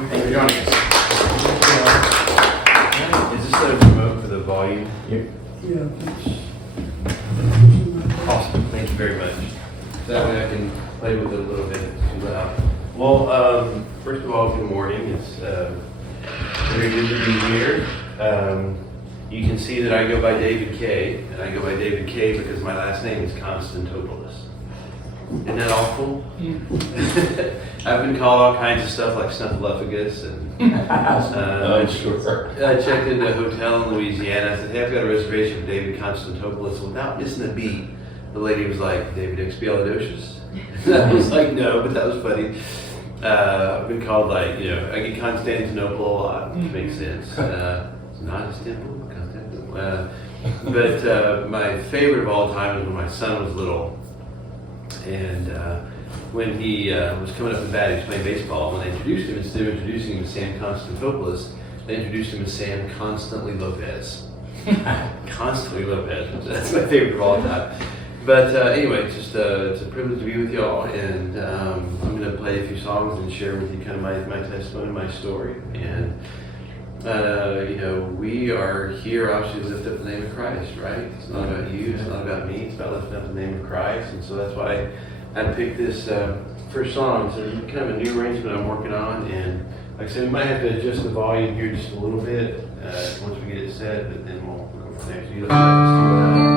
Thanks for joining us. Is this a remote for the volume? Yep. Awesome, thank you very much. That way I can play with it a little bit, it's too loud. Well, first of all, good morning. It's very good to be here. You can see that I go by David K, and I go by David K because my last name is Constantopoulos. Isn't that awful? I've been called all kinds of stuff like Snuffleupagus, and Sure. I checked into a hotel in Louisiana. I said, hey, I've got a reservation for David Constantopoulos. Without missing a beat, the lady was like, David Expialidocious? I was like, no, but that was funny. I've been called like, I get Constantinople a lot, which makes sense. It's not Istanbul, Constantinople. But my favorite of all time was when my son was little. And when he was coming up to bat, he was playing baseball. When they introduced him, instead of introducing him as Sam Constantopoulos, they introduced him as Sam Constantly Lopez. Constantly Lopez. That's my favorite of all time. But anyway, it's a privilege to be with y'all, and I'm going to play a few songs and share with you kind of my testimony, my story. And we are here obviously to lift up the name of Christ, right? It's not about you, it's not about me, it's about lifting up the name of Christ. And so that's why I picked this first song. It's kind of a new arrangement I'm working on, and like I said, we might have to adjust the volume here just a little bit once we get it set, but then we'll go from there. So you look like it's too loud.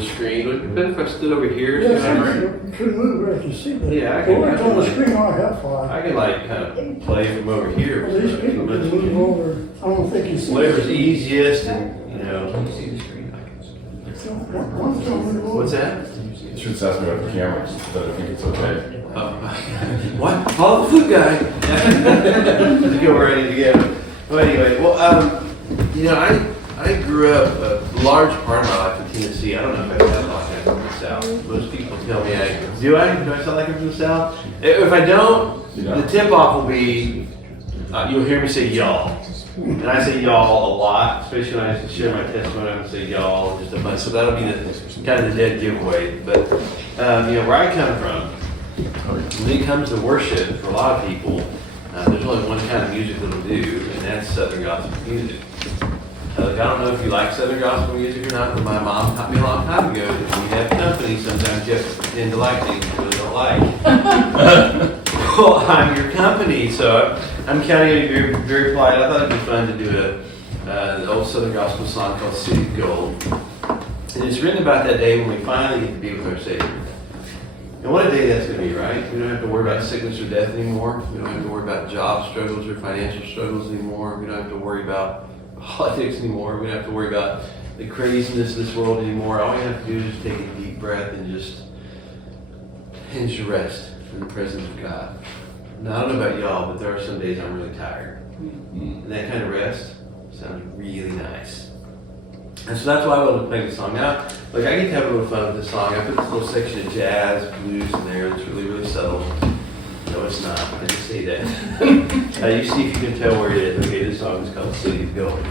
the screen. Would it be better if I stood over here? Yes, So you can move where you can see, but Yeah, I the can- words I can on the like- screen are helpful. I can like kind of play from over here. Well, these people can move over. I don't think you see. Whatever's easiest, and you know. Can you see the screen? One's gonna move over. What's that? Shoots asked me about the cameras, but I think it's okay. What? Follow the flute guy. Let's go ready to go. Well, anyway, you know, I grew up a large part of my life in Tennessee. I don't know if I sound like I'm from the South. Most people tell me do I sound like I'm from the South? If I don't, the tip off will be you'll hear me say y'all. And I say y'all a lot, especially when I share my testimony. I'm going to say y'all just a bunch. So that'll be the kind of the dead giveaway. But you know, where I come from, when it comes to worship, for a lot of people, there's only one kind of music that'll do, and that's Southern gospel music. I don't know if you like Southern gospel music or not, but my mom taught me a long time ago that when you have company, sometimes you have to pretend to like things you really don't like. Well, I'm your company, so I'm counting on you very, very polite. I thought it'd be fun to do an old Southern gospel song called City of Gold. And it's written about that day when we finally get to be with our Savior. And what a day that's going to be, right? We don't have to worry about sickness or death anymore. We don't have to worry about job struggles or financial struggles anymore. We don't have to worry about politics anymore. We don't have to worry about the craziness of this world anymore. All we have to do is just take a deep breath and just rest in the presence of God. Now, I don't know about y'all, but there are some days I'm really tired. And that kind of rest sounds really nice. And so that's why I wanted to play the song. Now, like, I get to have a little fun with this song. I put this little section of jazz, blues in there that's really, really subtle. No, it's not. I just say that. You see if you can tell where it is. Okay, this song is called City of Gold.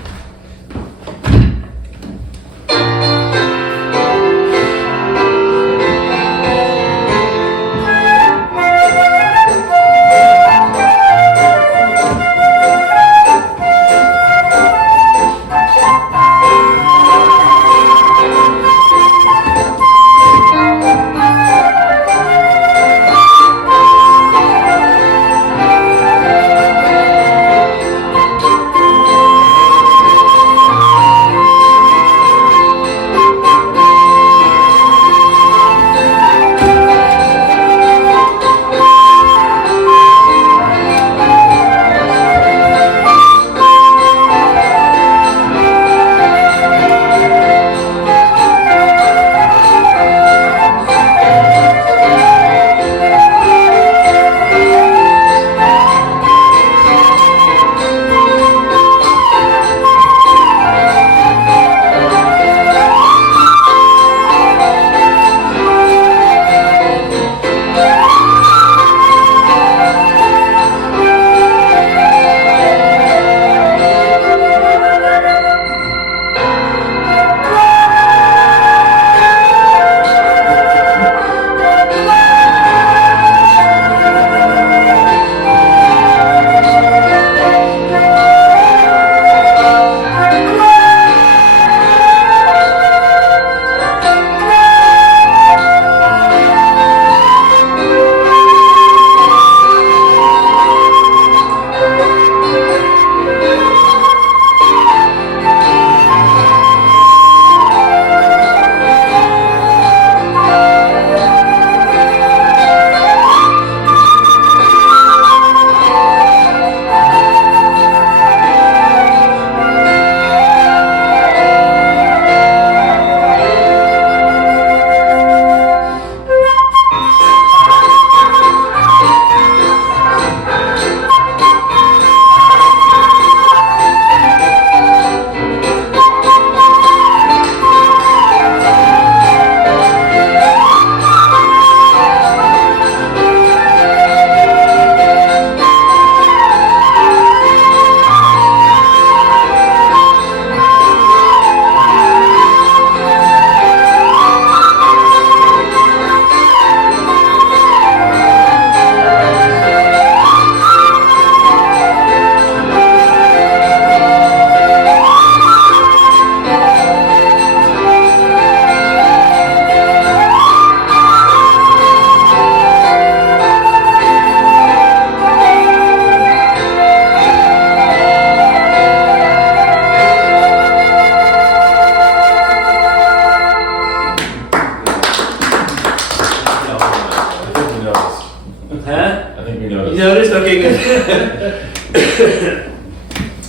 We noticed. You noticed? Okay, good.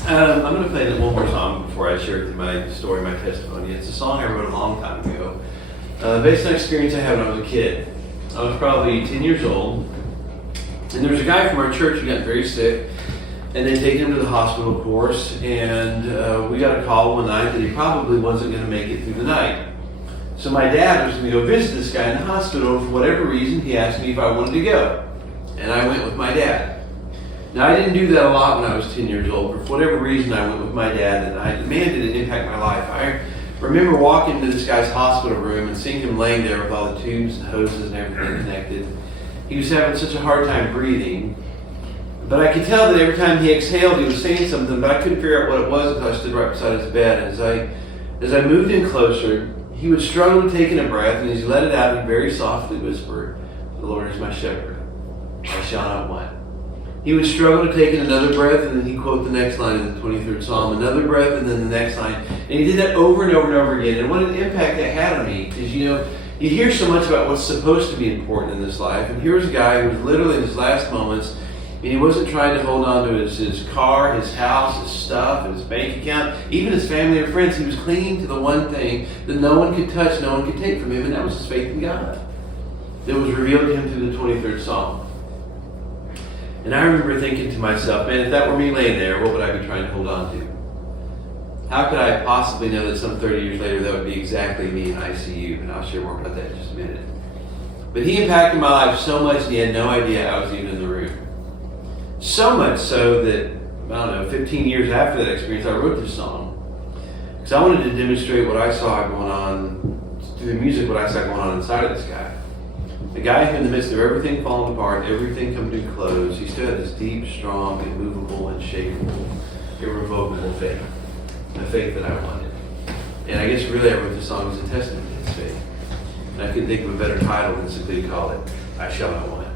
I'm going to play one more song before I share my story, my testimony. It's a song I wrote a long time ago, based on an experience I had when I was a kid. I was probably 10 years old, and there was a guy from our church who got very sick, and they taken him to the hospital, of course, and we got a call one night that he probably wasn't going to make it through the night. So my dad was going to go visit this guy in the hospital. For whatever reason, he asked me if I wanted to go, and I went with my dad. Now, I didn't do that a lot when I was 10 years old, but for whatever reason, I went with my dad, and man, did it impact my life. I remember walking into this guy's hospital room and seeing him laying there with all the tubes and hoses and everything connected. He was having such a hard time breathing, but I could tell that every time he exhaled, he was saying something, but I couldn't figure out what it was until I stood right beside his bed. And as I moved in closer, he would struggle to take in a breath, and as he let it out, he very softly whispered, "The Lord is my shepherd, I shall not want." He would struggle to take in another breath, and then he'd quote the next line of the 23rd Psalm, another breath, and then the next line. And he did that over and over and over again. And what an impact that had on me, because, you hear so much about what's supposed to be important in this life. And here was a guy who was literally in his last moments, and he wasn't trying to hold on to his car, his house, his stuff, his bank account, even his family or friends. He was clinging to the one thing that no one could touch, no one could take from him, and that was his faith in God. That was revealed to him through the 23rd Psalm. And I remember thinking to myself, man, if that were me laying there, what would I be trying to hold on to? How could I possibly know that some 30 years later that would be exactly me in ICU? And I'll share more about that in just a minute. But he impacted my life so much, and he had no idea I was even in the room. So much so that, 15 years after that experience, I wrote this song. Because I wanted to demonstrate what I saw going on, through the music, what I saw going on inside of this guy. A guy who, in the midst of everything falling apart, everything coming to a close, he still had this deep, strong, immovable, unshakable, irrevocable faith. A faith that I wanted. And I guess really I wrote this song as a testament to his faith. And I couldn't think of a better title than simply to call it, I Shall Not Want.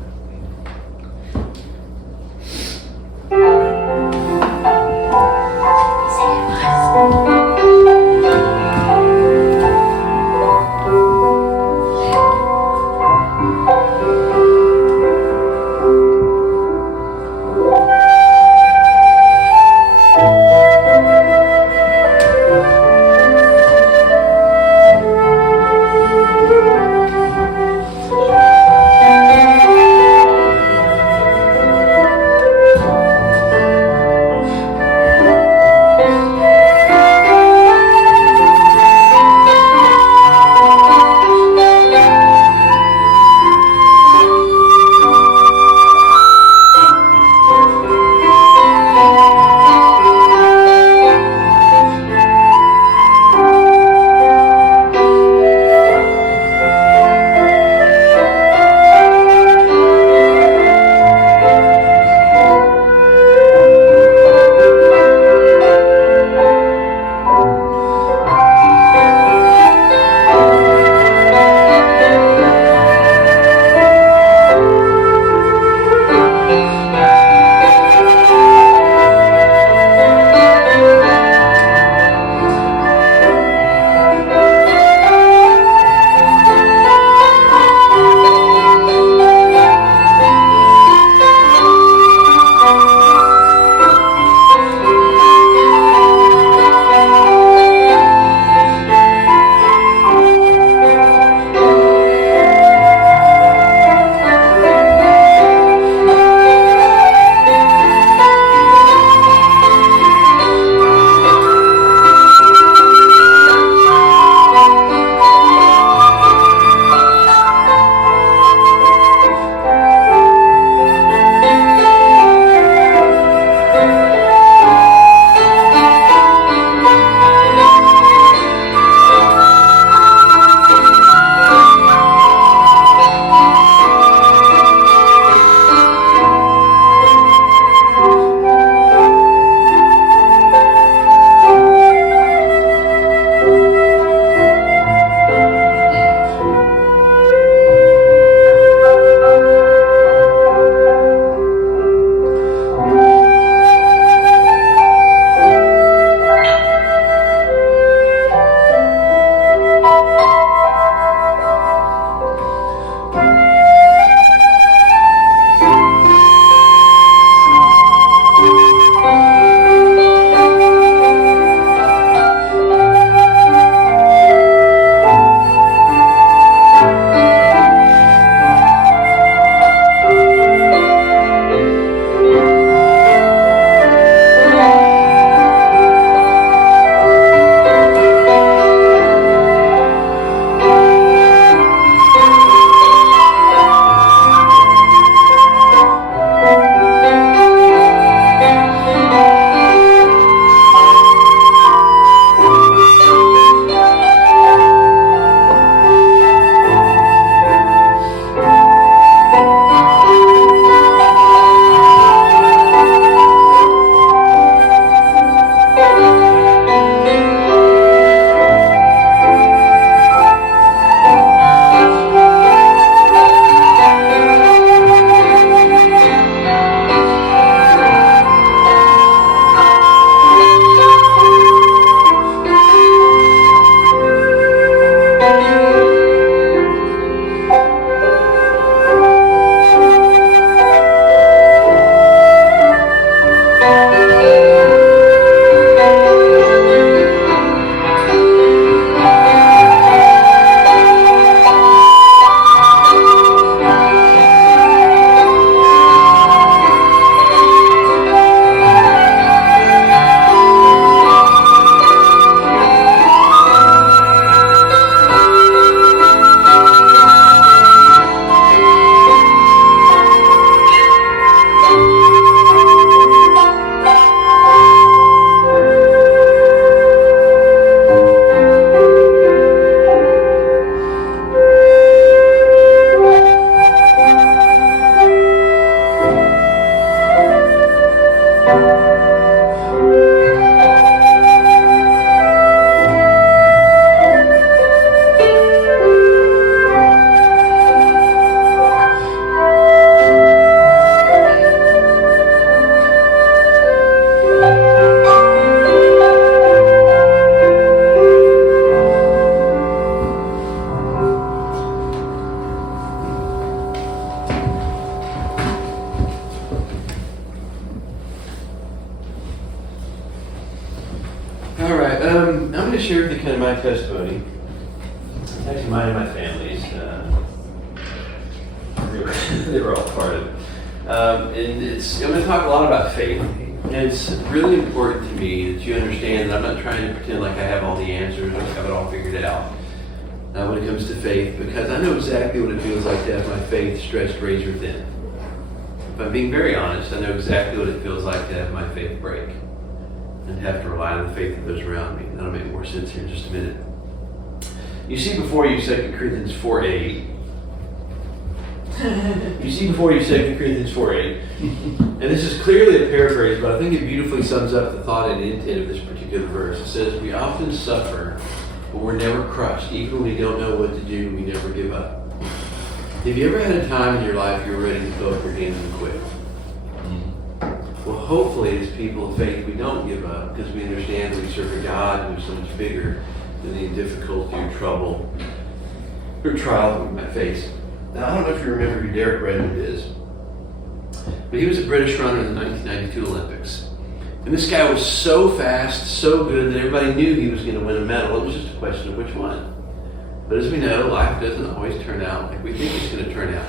kind of my testimony. Actually, mine and my family's. They were all part of it. I'm going to talk a lot about faith. And it's really important to me that you understand that I'm not trying to pretend like I have all the answers or have it all figured out when it comes to faith, because I know exactly what it feels like to have my faith stretched razor thin. If I'm being very honest, I know exactly what it feels like to have my faith break and have to rely on the faith of those around me. That'll make more sense here in just a minute. You see before you 2 Corinthians 4:8. You see before you 2 Corinthians 4:8. And this is clearly a paraphrase, but I think it beautifully sums up the thought and intent of this particular verse. It says, we often suffer, but we're never crushed. Even when we don't know what to do, we never give up. Have you ever had a time in your life you were ready to throw up your hands and quit? Well, hopefully as people of faith, we don't give up, because we understand that we serve a God who is so much bigger than any difficulty or trouble or trial that we might face. Now, I don't know if you remember who Derek Redmond is, but he was a British runner in the 1992 Olympics. And this guy was so fast, so good, that everybody knew he was going to win a medal. It was just a question of which one. But as we know, life doesn't always turn out like we think it's going to turn out.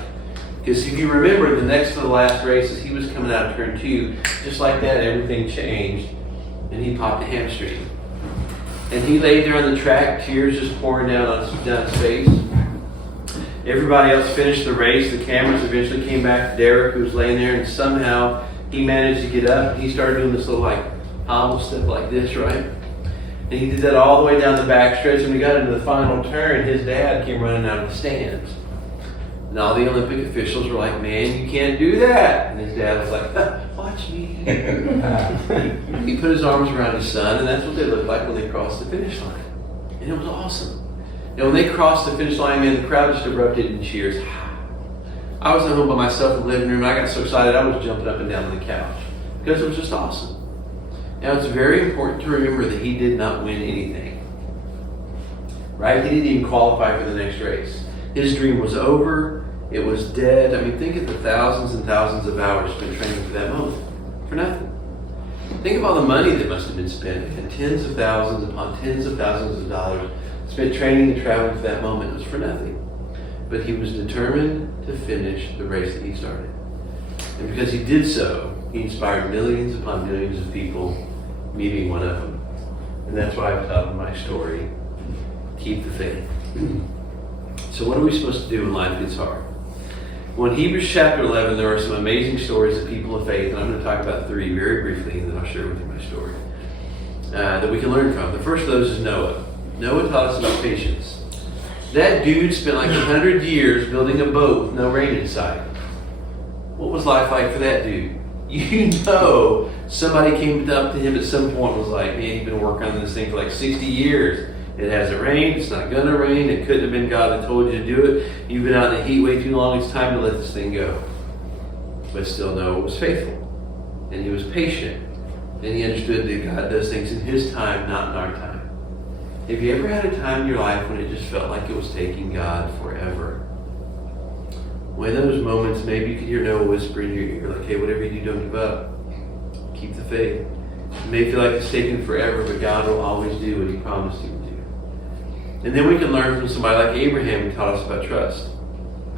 Because if you remember, the next to the last race, as he was coming out of turn 2, just like that, everything changed, and he popped a hamstring. And he laid there on the track, tears just pouring down his face. Everybody else finished the race. The cameras eventually came back to Derek, who was laying there, and somehow he managed to get up. He started doing this little hobble step like this, right? And he did that all the way down the back stretch. And we got into the final turn, his dad came running out of the stands. And all the Olympic officials were like, man, you can't do that. And his dad was like, watch me. He put his arms around his son, and that's what they looked like when they crossed the finish line. And it was awesome. And when they crossed the finish line, man, the crowd just erupted in cheers. I was at home by myself in the living room, and I got so excited I was jumping up and down on the couch because it was just awesome. Now, it's very important to remember that he did not win anything. Right? He didn't even qualify for the next race. His dream was over. It was dead. I mean, think of the thousands and thousands of hours spent training for that moment. For nothing. Think of all the money that must have been spent. And tens of thousands upon tens of thousands of dollars spent training and traveling for that moment. It was for nothing. But he was determined to finish the race that he started. And because he did so, he inspired millions upon millions of people, me being one of them. And that's why I've told my story. Keep the faith. So what are we supposed to do when life gets hard? Well, in Hebrews chapter 11, there are some amazing stories of people of faith, and I'm going to talk about 3 very briefly, and then I'll share with you my story, that we can learn from. The first of those is Noah. Noah taught us about patience. That dude spent like 100 years building a boat with no rain in sight. What was life like for that dude? You know, somebody came up to him at some point and was like, man, you've been working on this thing for like 60 years. It hasn't rained. It's not going to rain. It couldn't have been God that told you to do it. You've been out in the heat way too long. It's time to let this thing go. But still Noah was faithful. And he was patient. And he understood that God does things in his time, not in our time. Have you ever had a time in your life when it just felt like it was taking God forever? Well, in those moments, maybe you could hear Noah whisper in your ear, like, hey, whatever you do, don't give up. Keep the faith. It may feel like it's taken forever, but God will always do what he promised he would do. And then we can learn from somebody like Abraham who taught us about trust.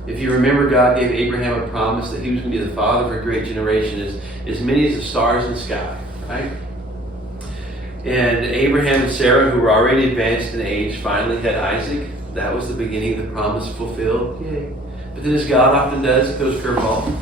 If you remember, God gave Abraham a promise that he was going to be the father of a great generation, as many as the stars in the sky, right? And Abraham and Sarah, who were already advanced in age, finally had Isaac. That was the beginning of the promise fulfilled. Yay. But then as God often does, he throws a curveball.